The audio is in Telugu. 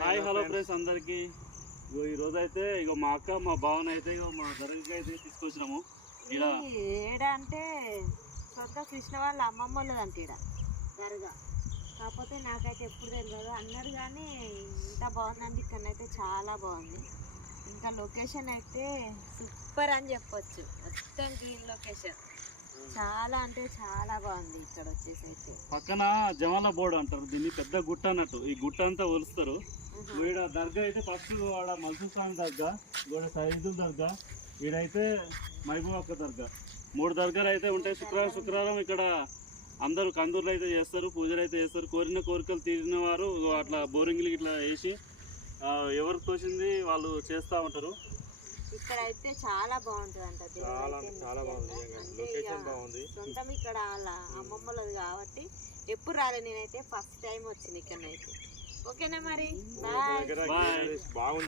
హాయ్ హలో ఫ్రెండ్స్ అందరికి. ఈ రోజు అయితే ఇక మా అక్క మా భావన అయితే ఇక మా దర్గాకి అయితే తీసుకొచ్చినాము. ఏడ అంటే సొంత కృష్ణ వాళ్ళ అమ్మమ్మ వాళ్ళదంట ఈడ దర్గా. కాకపోతే నాకైతే ఎప్పుడు తెలియదు అన్నారు కానీ ఇంత బాగుందండి. ఇక్కడనైతే చాలా బాగుంది. ఇంకా లొకేషన్ అయితే సూపర్ అని చెప్పొచ్చు. మొత్తం గ్రీన్ లొకేషన్, చాలా అంటే చాలా బాగుంది. ఇక్కడ వచ్చేసి అయితే పక్కన జమాల బోర్డు అంటారు దీన్ని, పెద్ద గుట్ట అన్నట్టు. ఈ గుట్ట అంతా ఒలుస్తారు. ఈడ దర్గా అయితే ఫస్ట్ ఆడ మల్సు స్వామి దర్గా, గోడ సైదుల్ దర్గా, ఈడైతే మహబూబ్ అక్క దర్గా. 3 దర్గాలు అయితే ఉంటాయి. శుక్రవారం ఇక్కడ అందరూ కందూర్లు అయితే చేస్తారు, పూజలు అయితే చేస్తారు. కోరిన కోరికలు తీరిన వారు అట్లా బోరింగ్లు ఇట్లా వేసి ఎవరికి తోచింది వాళ్ళు చేస్తూ ఉంటారు. ఇక్కడ అయితే చాలా బాగుంటుంది అంట. సొంతం ఇక్కడ వాళ్ళ అమ్మమ్మలది కాబట్టి ఎప్పుడు రాలేదు. నేనైతే ఫస్ట్ టైం వచ్చింది ఇక్కడనైతే. ఓకేనా మరి, బాయ్.